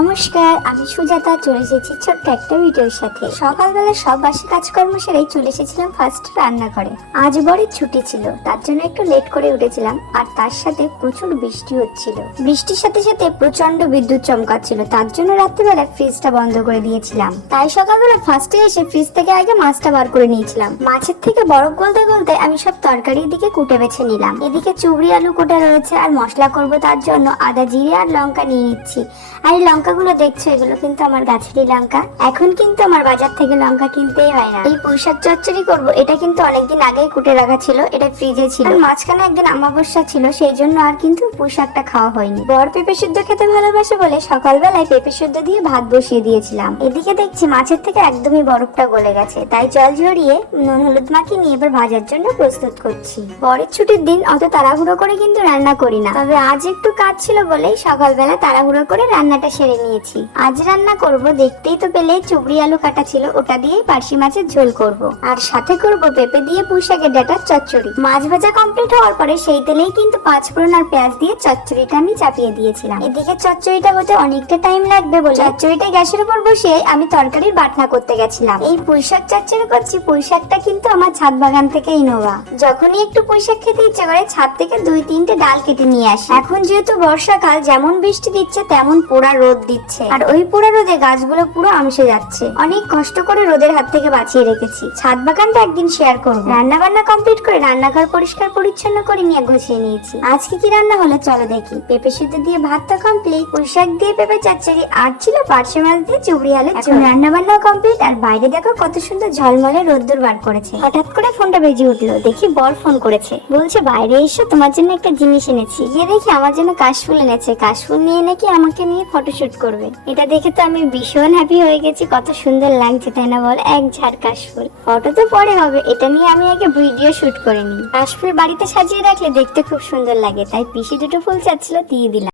নমস্কার, আমি সুজাতা চলে এসেছি ছোট্ট একটা ভিডিওর সাথে। সকালবেলা সব বাসি কাজকর্ম সেরেই চলে এসেছিলাম ফার্স্ট রান্নাঘরে। আজ বরের ছুটি ছিল, তার জন্য একটু লেট করে উঠেছিলাম, আর তার সাথে প্রচুর বৃষ্টি হচ্ছিল। বৃষ্টির সাথে সাথে প্রচন্ড বিদ্যুৎ চমকাচ্ছিল, তার জন্য রাত্রিবেলা ফ্রিজটা বন্ধ করে দিয়েছিলাম। তাই সকালবেলা ফার্স্টে এসে ফ্রিজ থেকে আগে মাছটা বার করে নিয়েছিলাম। মাছের থেকে বরফ গলতে গলতে আমি সব তরকারির দিকে কুটে বেছে নিলাম। এদিকে চুবড়ি আলু কোটা রয়েছে, আর মশলা করব তার জন্য আদা জিরে আর লঙ্কা নিয়ে নিচ্ছি। আর এই লঙ্কাগুলো দেখছো, এগুলো কিন্তু আমার গাছেরই লঙ্কা। এখন কিন্তু আমার বাজার থেকে লঙ্কা কিনতেই হয় না। এই পুঁইশাক চচ্চড়ি করব, এটা কিন্তু অনেকদিন আগেই কুটে রাখা ছিল, এটা ফ্রিজে ছিল। আর মাঝখানে একদিন অমাবস্যা ছিল, সেই জন্য আর কিন্তু পুঁইশাকটা খাওয়া হয়নি। বর পেঁপে সিদ্ধ খেতে ভালোবাসে বলে সকালবেলায় পেঁপে সিদ্ধ দিয়ে ভাত বসিয়ে দিয়েছিলাম। এদিকে দেখছি মাছের থেকে একদমই বরফটা গলে গেছে, তাই জল ঝরিয়ে নুন হলুদ মাখিয়ে নিয়ে এবার ভাজার জন্য প্রস্তুত করছি। বরের ছুটির দিন অত তাড়াহুড়ো করে কিন্তু রান্না করি না, তবে আজ একটু কাজ ছিল বলেই সকালবেলা তাড়াহুড়ো করে রান্নাটা সেরে নিয়েছি। আজ রান্না করব, দেখতেই তো পেলে চুবড়ি আলু কাটা ছিল, ওটা দিয়ে পার্শি মাছের ঝোল করব, আর সাথে করব পেঁপে দিয়ে পুঁইশাকের ডাঁটার চচ্চড়ি। মাছ ভাজা কমপ্লিট হওয়ার পরে সেই তেলেই কিন্তু পাঁচফোড়ন আর পেঁয়াজ দিয়ে চচ্চড়িটা আমি চাপিয়ে দিয়েছিলাম। এদিকে চচ্চড়িটা হতে অনেকটা টাইম লাগবে বলে চচ্চড়িটা গ্যাসের উপর বসিয়ে আমি তরকারির বাটনা করতে গেছিলাম। এই পুঁইশাক চচ্চড়ি করছি, পুঁইশাকটা কিন্তু আমার ছাদ বাগান থেকেই নেওয়া। যখনই একটু পুঁইশাক খেতে ইচ্ছে করে ছাদ থেকে 2-3টে ডাল কেটে নিয়ে আসি। এখন যেহেতু বর্ষাকাল, যেমন বৃষ্টি দিচ্ছে তেমন পোড়া রোদ দিচ্ছে, আর ওই পোড়া রোদে গাছগুলো পুরো আমসে যাচ্ছে। অনেক কষ্ট করে রোদের হাত থেকে বাঁচিয়ে রেখেছি। ছাদ বাগানটা একদিন শেয়ার করব। রান্না বান্না কমপ্লিট করে রান্নাঘর পরিষ্কার পরিচ্ছন্ন করে নিয়ে গুছিয়ে নিয়েছি। আজকে কি রান্না হলো চলো দেখি। পেঁপে সিদ্ধ দিয়ে ভাতটা কমপ্লিট, পুঁইশাক দিয়ে পেঁপে চচ্চড়ি, আর ছিল পার্শে মাছ দিয়ে চুবড়ি আলু। এখন রান্না বান্না কমপ্লিট, আর বাইরে দেখো কত সুন্দর ঝলমলে রোদ্দুর বার করেছে। হঠাৎ করে ফোনটা বেজে উঠলো, দেখি বর ফোন করেছে, বলছে বাইরে এসো, তোমার জন্য একটা জিনিস এনেছি। গিয়ে দেখি আমার জন্য কাশফুল এনেছে। কাশফুল নিয়ে নাকি আমাকে নিয়ে ফটোশুট করবে। এটা দেখে তো আমি ভীষণ হ্যাপি হয়ে গেছি। কত সুন্দর লাগছে তাই না বল, এক ঝাড় কাশফুল। ফটো তো পরে হবে, এটা নিয়ে আমি আগে ভিডিও শুট করে নিই। কাশফুল বাড়িতে সাজিয়ে রাখলে দেখতে খুব সুন্দর লাগে, তাই পিসি দুটো ফুল চাচ্ছিল, দিয়ে দিলাম।